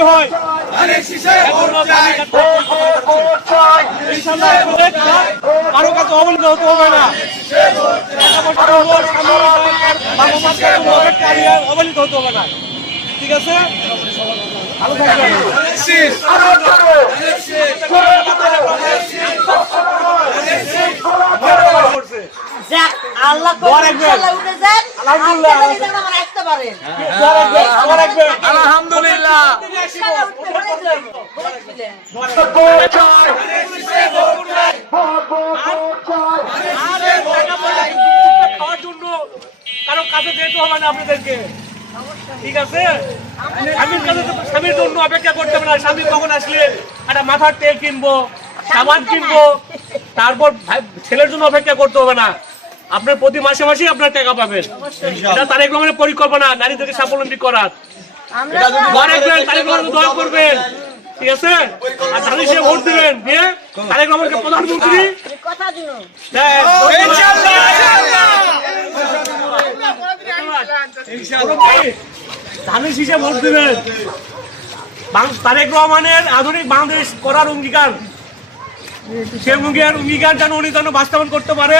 করতে হয়। কারো কাছে অবহেলিত হতে হবে না, অবহেলিত হতে হবে না। ঠিক আছে, ভালো থাকবেন। আলহামদুলিল্লাহ। খাওয়ার জন্য কারো কাছে যেতে হবে না আপনাদেরকে। ঠিক আছে, স্বামীর জন্য অপেক্ষা করতে হবে না। স্বামী কখন আসলে একটা মাথার তেল কিনবো, সাবান কিনবো, তারপর ছেলের জন্য অপেক্ষা করতে হবে না। আপনার প্রতি মাসে মাসে আপনার টাকা পাবেন। এটা তারেক রহমানের পরিকল্পনা, নারীদেরকে স্বাবলম্বী করার। তারেক রহমান দোয়া করবেন, ঠিক আছে, আর ধানের শীষে ভোট দিবেন, দিয়ে তারেক রহমানকে প্রধানমন্ত্রী ধানের শীষে ভোট দিবেন। তারেক রহমানের আধুনিক বাংলাদেশ করার অঙ্গীকার, সে অঙ্গীকার যেন উনি যেন বাস্তবায়ন করতে পারে।